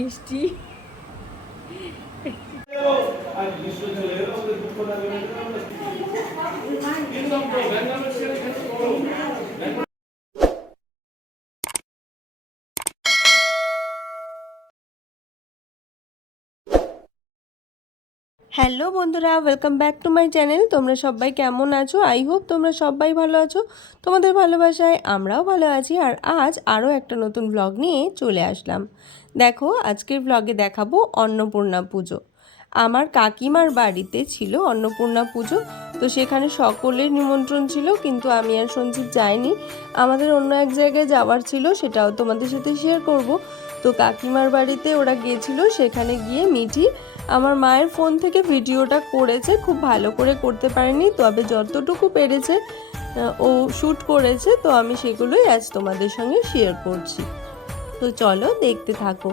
মিষ্টি। হ্যালো বন্ধুরা, welcome back to my channel. তোমরা সবাই কেমন আছো? আই হোপ তোমরা সবাই ভালো আছো। তোমাদের ভালোবাসায় আমরাও ভালো আছি। আর আজ আরও একটা নতুন ব্লগ নিয়ে চলে আসলাম। দেখো, আজকের ব্লগে দেখাবো অন্নপূর্ণা পুজো। আমার কাকিমার বাড়িতে ছিল অন্নপূর্ণা পুজো, তো সেখানে সকলের নিমন্ত্রণ ছিল, কিন্তু আমি আর সঞ্জিত যাইনি। আমাদের অন্য এক জায়গায় যাওয়ার ছিল, সেটাও তোমাদের সাথে শেয়ার করব। তো কাকিমার বাড়িতে ওরা গিয়েছিল, সেখানে গিয়ে মিঠি আমার মায়ের ফোন থেকে ভিডিওটা করেছে। খুব ভালো করে করতে পারেনি, তবে যতটুকু পেরেছে ও শ্যুট করেছে, তো আমি সেগুলোই আজ তোমাদের সঙ্গে শেয়ার করছি। তো চলো দেখতে থাকো।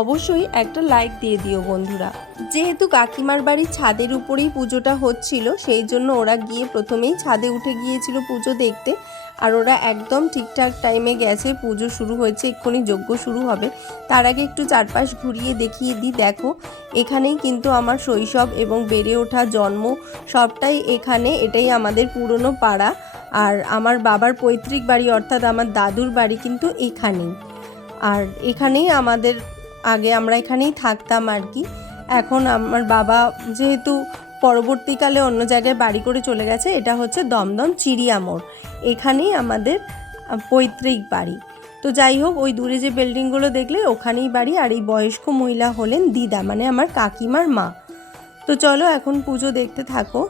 অবশ্যই একটা লাইক দিয়ে দিও বন্ধুরা। যেহেতু কাকিমার বাড়ির ছাদের উপরেই পুজোটা হচ্ছিল, সেই জন্য ওরা গিয়ে প্রথমেই ছাদে উঠে গিয়েছিল পুজো দেখতে। আর ওরা একদম ঠিকঠাক টাইমে গেছে। পুজো শুরু হয়েছে, এক্ষুনি যজ্ঞ শুরু হবে। তার আগে একটু চারপাশ ঘুরিয়ে দেখিয়ে দিই। দেখো, এখানেই কিন্তু আমার শৈশব এবং বেড়ে ওঠা, জন্ম সবটাই এখানে। এটাই আমাদের পুরনো পাড়া। আর আমার বাবার পৈতৃক বাড়ি অর্থাৎ আমার দাদুর বাড়ি কিন্তু এখানেই। আর এখানেই আগে আমরা এখানেই থাকতাম আর কি। এখন আমার বাবা যেহেতু পরবর্তীকালে অন্য জায়গায় বাড়ি করে চলে গেছে, এটা হচ্ছে দমদম চিড়িয়ামোড়, এখানেই আমাদের পৈতৃক বাড়ি। তো যাই হোক, ওই দূরে যে বিল্ডিংগুলো দেখলে ওখানেই বাড়ি। আর এই বয়স্ক মহিলা হলেন দিদা, মানে আমার কাকিমার মা। তো চলো এখন পুজো দেখতে থাকো।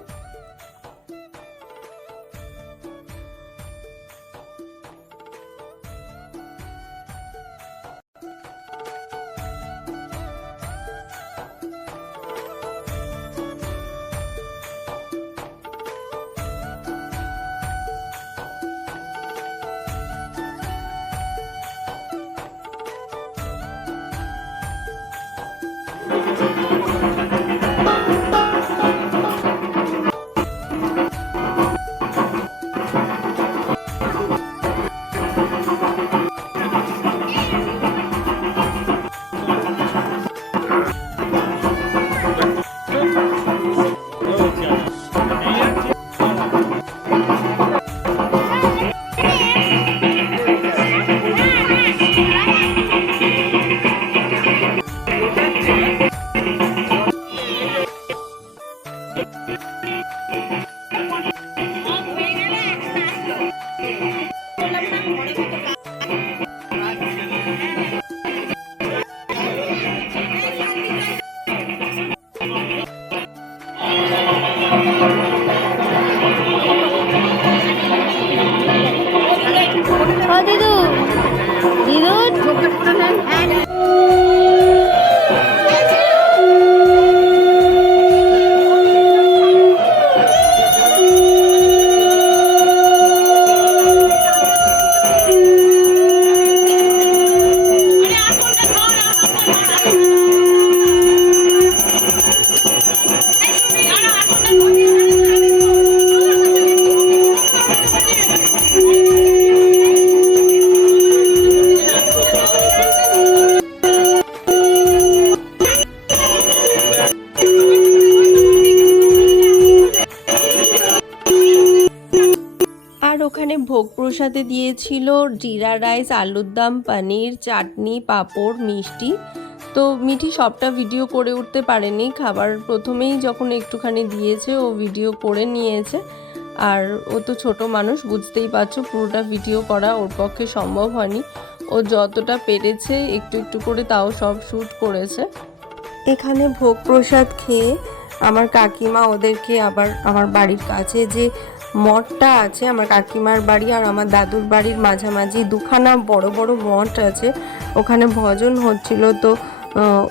দিদু ওখানে ভোগ প্রসাদে দিয়েছিল জিরা রাইস, আলুর দম, পনির, চাটনি, পাঁপড়, মিষ্টি। তো মিঠি সবটা ভিডিও করে উঠতে পারেনি। খাবার প্রথমেই যখন একটুখানি দিয়েছে ও ভিডিও করে নিয়েছে। আর ও তো ছোট মানুষ, বুঝতেই পারছো, পুরোটা ভিডিও করা ওর পক্ষে সম্ভব হয়নি। ও যতটা পেরেছে একটু একটু করে তাও সব শ্যুট করেছে। এখানে ভোগ প্রসাদ খেয়ে আমার কাকিমা ওদেরকে আবার আমার বাড়ির কাছে যে মঠটা আছে, আমার কাকিমার বাড়ি আর আমার দাদুর বাড়ির মাঝামাঝি দুখানা বড় বড় মঠ আছে, ওখানে ভজন হচ্ছিল। তো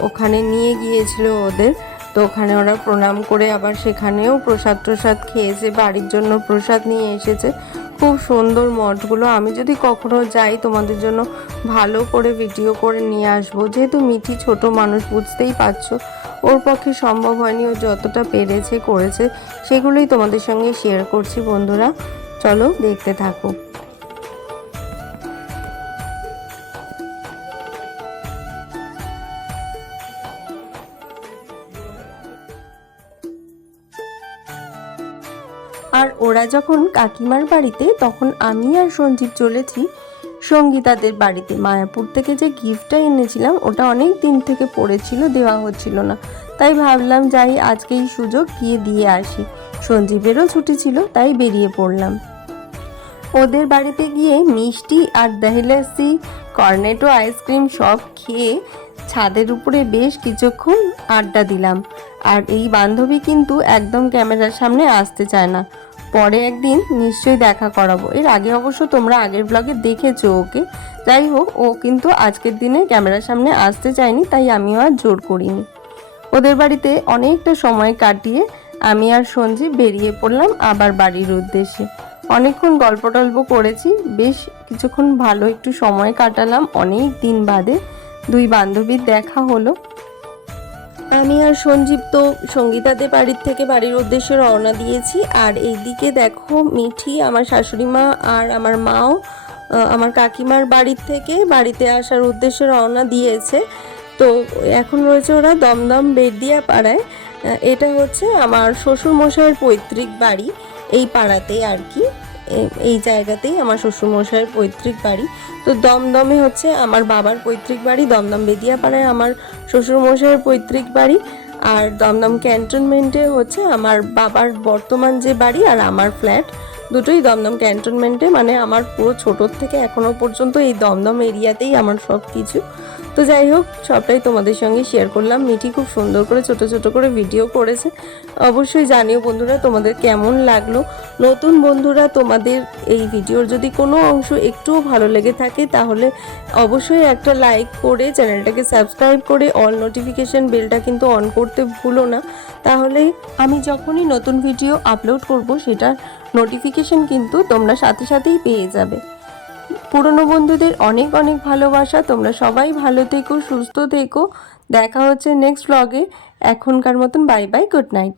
ওখানে নিয়ে গিয়েছিল ওদের। তো ওখানে ওরা প্রণাম করে আবার সেখানেও প্রসাদ খেয়েছে, বাড়ির জন্য প্রসাদ নিয়ে এসেছে। খুব সুন্দর মঠগুলো। আমি যদি কখনো যাই তোমাদের জন্য ভালো করে ভিডিও করে নিয়ে আসবো। যেহেতু মিঠি ছোট মানুষ, বুঝতেই পারছো, ওর পক্ষে সম্ভব হয়নি। ও যতটা পেরেছে করেছে, সেগুলোই তোমাদের সঙ্গে শেয়ার করছি বন্ধুরা। চলো দেখতে থাকো। আর ওরা যখন কাকিমার বাড়িতে, তখন আমি আর সঞ্জীব চলেছি সঙ্গীতাদের বাড়িতে। মায়াপুর থেকে যে গিফটটা এনেছিলাম ওটা অনেক দিন থেকে পড়েছিল, দেওয়া হচ্ছিল না, তাই ভাবলাম যাই আজকেই সুযোগ গিয়ে দিয়ে আসি। সঞ্জীবেরও ছুটি ছিল, তাই বেরিয়ে পড়লাম। ওদের বাড়িতে গিয়ে মিষ্টি আর দহি লাসি, কর্নেটো আইসক্রিম সব খেয়ে ছাদের উপরে বেশ কিছুক্ষণ আড্ডা দিলাম। আর এই বান্ধবী কিন্তু একদম ক্যামেরার সামনে আসতে চায় না। পরে একদিন নিশ্চয়ই দেখা করাবো। এর আগে অবশ্য তোমরা আগের ব্লগে দেখেছো ওকে। যাই হোক, ও কিন্তু আজকের দিনে ক্যামেরার সামনে আসতে চায়নি, তাই আমিও আর জোর করিনি। ওদের বাড়িতে অনেকটা সময় কাটিয়ে আমি আর সঞ্জীব বেরিয়ে পড়লাম আবার বাড়ির উদ্দেশ্যে। অনেকক্ষণ গল্প টল্প করেছি, বেশ কিছুক্ষণ ভালো একটু সময় কাটালাম। অনেক দিন বাদে দুই বান্ধবীর দেখা হলো। আমি আর সঞ্জীব তো সঙ্গীতাদের বাড়ির থেকে বাড়ির উদ্দেশ্যে রওনা দিয়েছি। আর এইদিকে দেখো মিঠি, আমার শাশুড়ি মা আর আমার মাও আমার কাকিমার বাড়ির থেকে বাড়িতে আসার উদ্দেশ্যে রওনা দিয়েছে। তো এখন রয়েছে ওরা দমদম বেড়দিয়া পাড়ায়। এটা হচ্ছে আমার শ্বশুরমশাইয়ের পৈতৃক বাড়ি, এই পাড়াতেই আর কি, এই জায়গাতেই আমার শ্বশুরমশাইয়ের পৈতৃক বাড়ি। তো দমদমে হচ্ছে আমার বাবার পৈতৃক বাড়ি, দমদম বেদিয়া পাড়ায় আমার শ্বশুরমশাইয়ের পৈতৃক বাড়ি, আর দমদম ক্যান্টনমেন্টে হচ্ছে আমার বাবার বর্তমান যে বাড়ি আর আমার ফ্ল্যাট, দুটোই দমদম ক্যান্টনমেন্টে। মানে আমার পুরো ছোটোর থেকে এখনও পর্যন্ত এই দমদম এরিয়াতেই আমার সব কিছু। তো যাই হোক, সবটাই তোমাদের সঙ্গে শেয়ার করলাম। মিঠি খুব সুন্দর করে ছোট ছোট করে ভিডিও করেছে। অবশ্যই জানিও বন্ধুরা তোমাদের কেমন লাগলো। নতুন বন্ধুরা, তোমাদের এই ভিডিওর যদি কোনো অংশ একটুও ভালো লেগে থাকে তাহলে অবশ্যই একটা লাইক করে চ্যানেলটাকে সাবস্ক্রাইব করে অল নোটিফিকেশান বেলটা কিন্তু অন করতে ভুলো না। তাহলে আমি যখনই নতুন ভিডিও আপলোড করব সেটার নোটিফিকেশান কিন্তু তোমরা সাথে সাথেই পেয়ে যাবে। পুরনো বন্ধুদের অনেক অনেক ভালোবাসা। তোমরা সবাই ভালো থেকো, সুস্থ থেকো। দেখা হচ্ছে নেক্সট ব্লগে। এখনকার মতন বাই বাই, গুড নাইট।